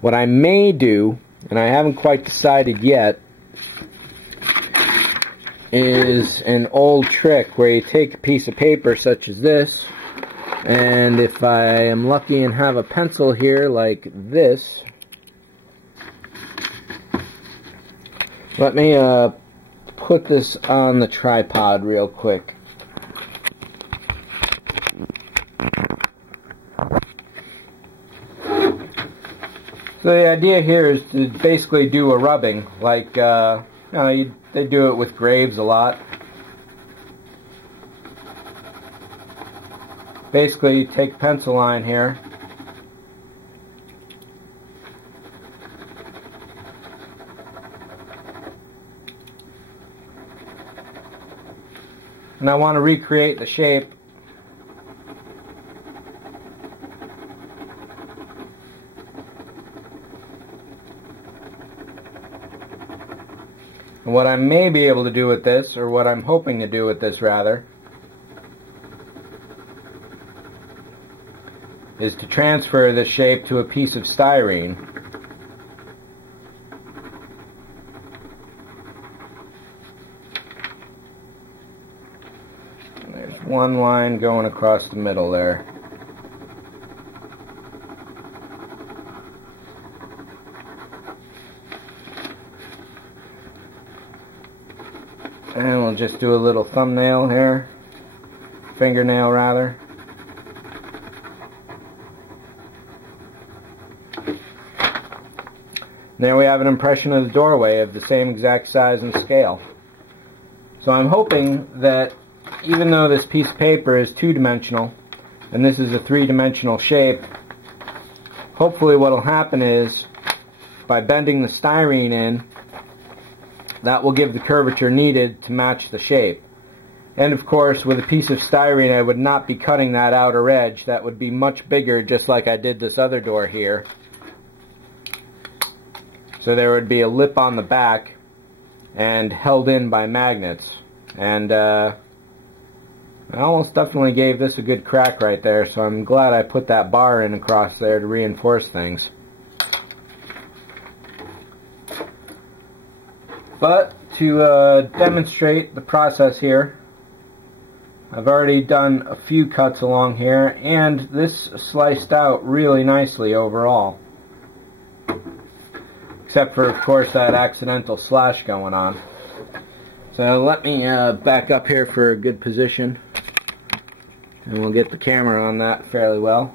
What I may do, and I haven't quite decided yet, is an old trick where you take a piece of paper such as this, and if I am lucky and have a pencil here like this, let me put this on the tripod real quick. So the idea here is to basically do a rubbing, like they do it with graves a lot. Basically, you take a pencil line here, and I want to recreate the shape. And what I may be able to do with this, or what I'm hoping to do with this rather, is to transfer the shape to a piece of styrene. And there's one line going across the middle there. And we'll just do a little thumbnail here, fingernail rather. There we have an impression of the doorway of the same exact size and scale. So I'm hoping that even though this piece of paper is two-dimensional and this is a three-dimensional shape, hopefully what will happen is by bending the styrene in, that will give the curvature needed to match the shape. And of course, with a piece of styrene, I would not be cutting that outer edge. That would be much bigger, just like I did this other door here. So there would be a lip on the back and held in by magnets. And I almost definitely gave this a good crack right there, so I'm glad I put that bar in across there to reinforce things. But to demonstrate the process here, I've already done a few cuts along here, and this sliced out really nicely overall. Except for, of course, that accidental slash going on. So let me back up here for a good position, and we'll get the camera on that fairly well.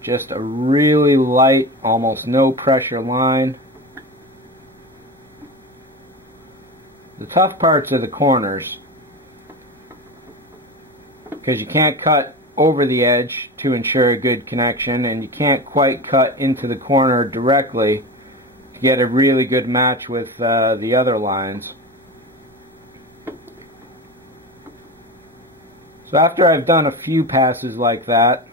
Just a really light, almost no pressure line. The tough parts are the corners, because you can't cut over the edge to ensure a good connection, and you can't quite cut into the corner directly to get a really good match with the other lines. So after I've done a few passes like that,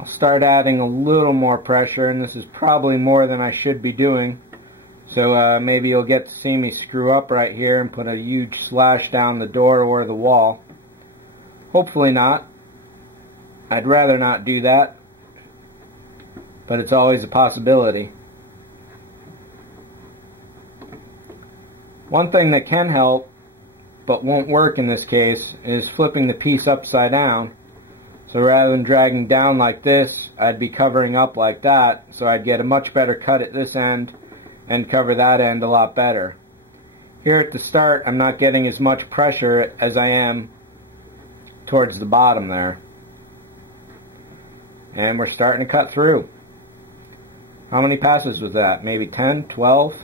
I'll start adding a little more pressure, and this is probably more than I should be doing. So maybe you'll get to see me screw up right here and put a huge slash down the door or the wall. Hopefully not. I'd rather not do that, but it's always a possibility. One thing that can help, but won't work in this case, is flipping the piece upside down. So rather than dragging down like this, I'd be covering up like that, so I'd get a much better cut at this end and cover that end a lot better. Here at the start, I'm not getting as much pressure as I am towards the bottom there. And we're starting to cut through. How many passes was that? Maybe 10, 12?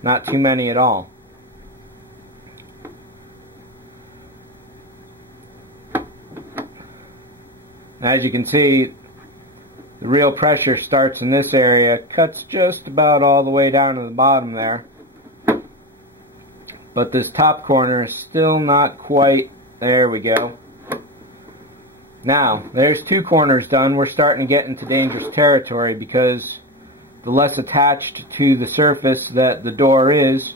Not too many at all. As you can see, the real pressure starts in this area, cuts just about all the way down to the bottom there. But this top corner is still not quite, there we go. Now, there's two corners done. We're starting to get into dangerous territory because the less attached to the surface that the door is,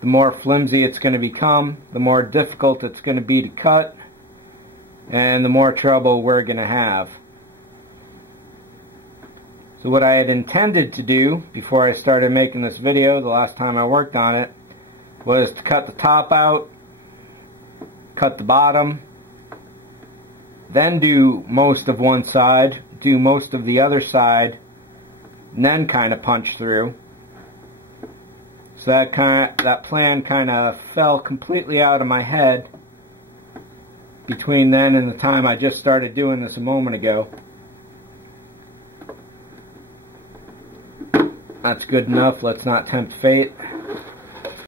the more flimsy it's going to become, the more difficult it's going to be to cut, and the more trouble we're going to have. So what I had intended to do before I started making this video, the last time I worked on it, was to cut the top out, cut the bottom, then do most of one side, do most of the other side, and then kind of punch through. So that plan kind of fell completely out of my head between then and the time I just started doing this a moment ago. That's good enough. Let's not tempt fate.